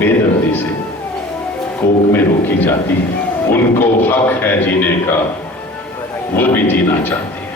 बेदर्दी से कोख में रोकी जाती है। उनको हक है जीने का, वो भी जीना चाहती है।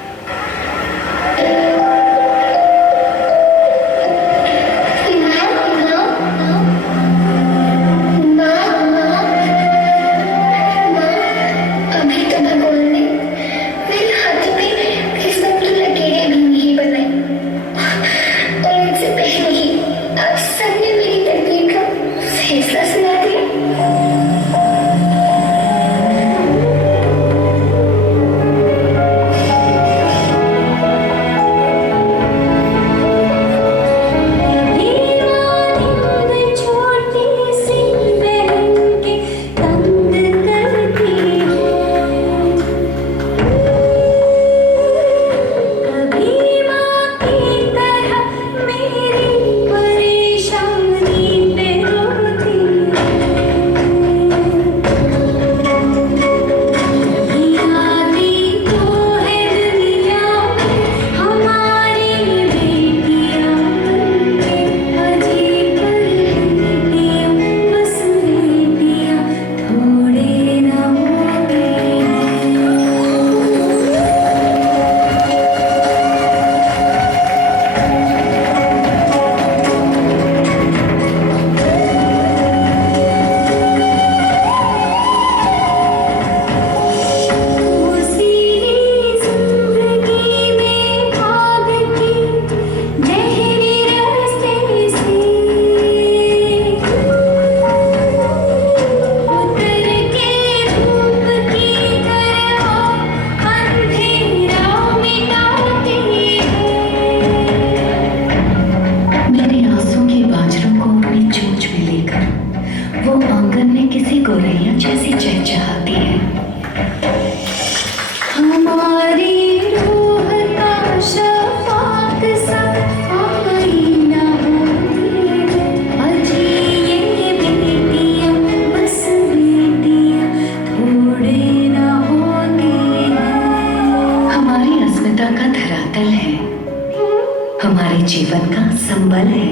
हमारे जीवन का संबल है।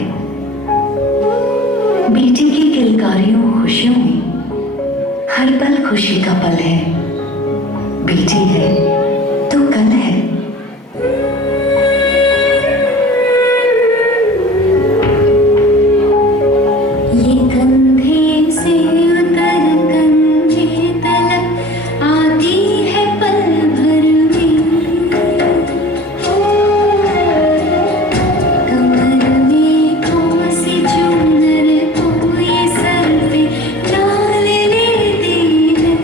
बेटी की किलकारियों खुशियों में हर पल खुशी का पल है। बेटी है तो कल है। ये कंधे से उतर कंजे तलक आती है पल भर में। कमर में कौन सी चुनर को ये सर पे डाल लेती है।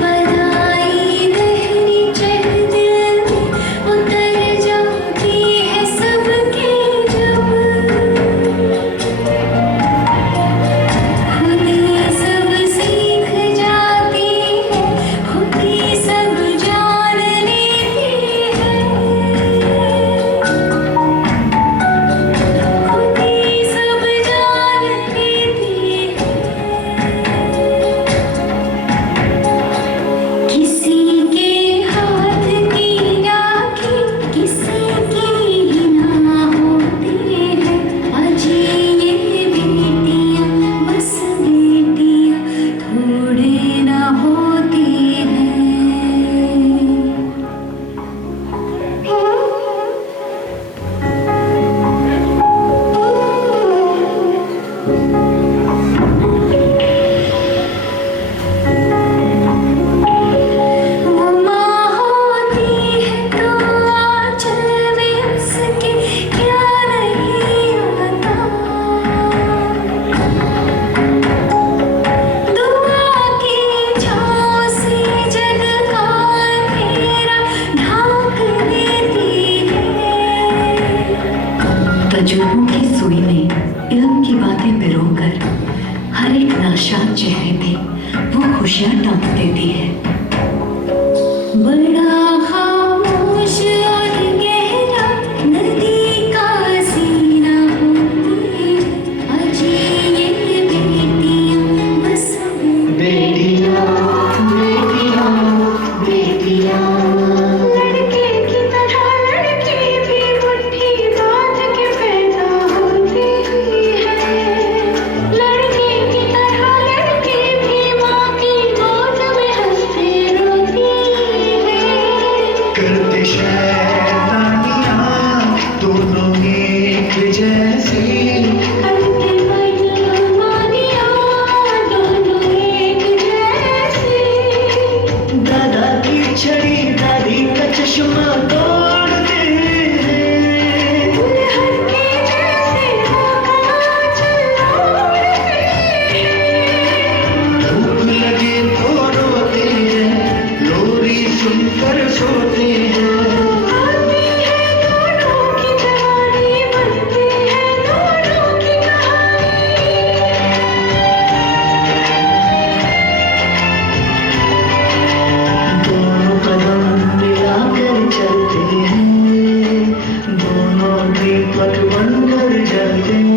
पराई रहनी चढ़ दिल में उतर जाती है सबके जब। खुद ही सब सीख जाती है, खुद ही सब जान लेती है। खुद ही सब जान लेती है। किसी के हाथ की राखी किसी की ही ना होती है। अजी ये बेटियां बस बेटियां थोड़े ना होती है। वो माँ होती है तो आंचल में उसके क्या नहीं आता। दुआ की छाँव से जग का अंधेरा ढांक लेती है। तजुर्बों की सुई में इल्म की बातें पिरोकर हर एक नाशाद चेहरे पे वो खुशियाँ टांग देती है। बड़ा खामोश और गहरा नदी का सीना होती है। अजी ये बेटियां बस बेटियां बेटियां बेटियां। लड़के की तरह लड़की भी मुट्ठी बांध के पैदा बनकर जाते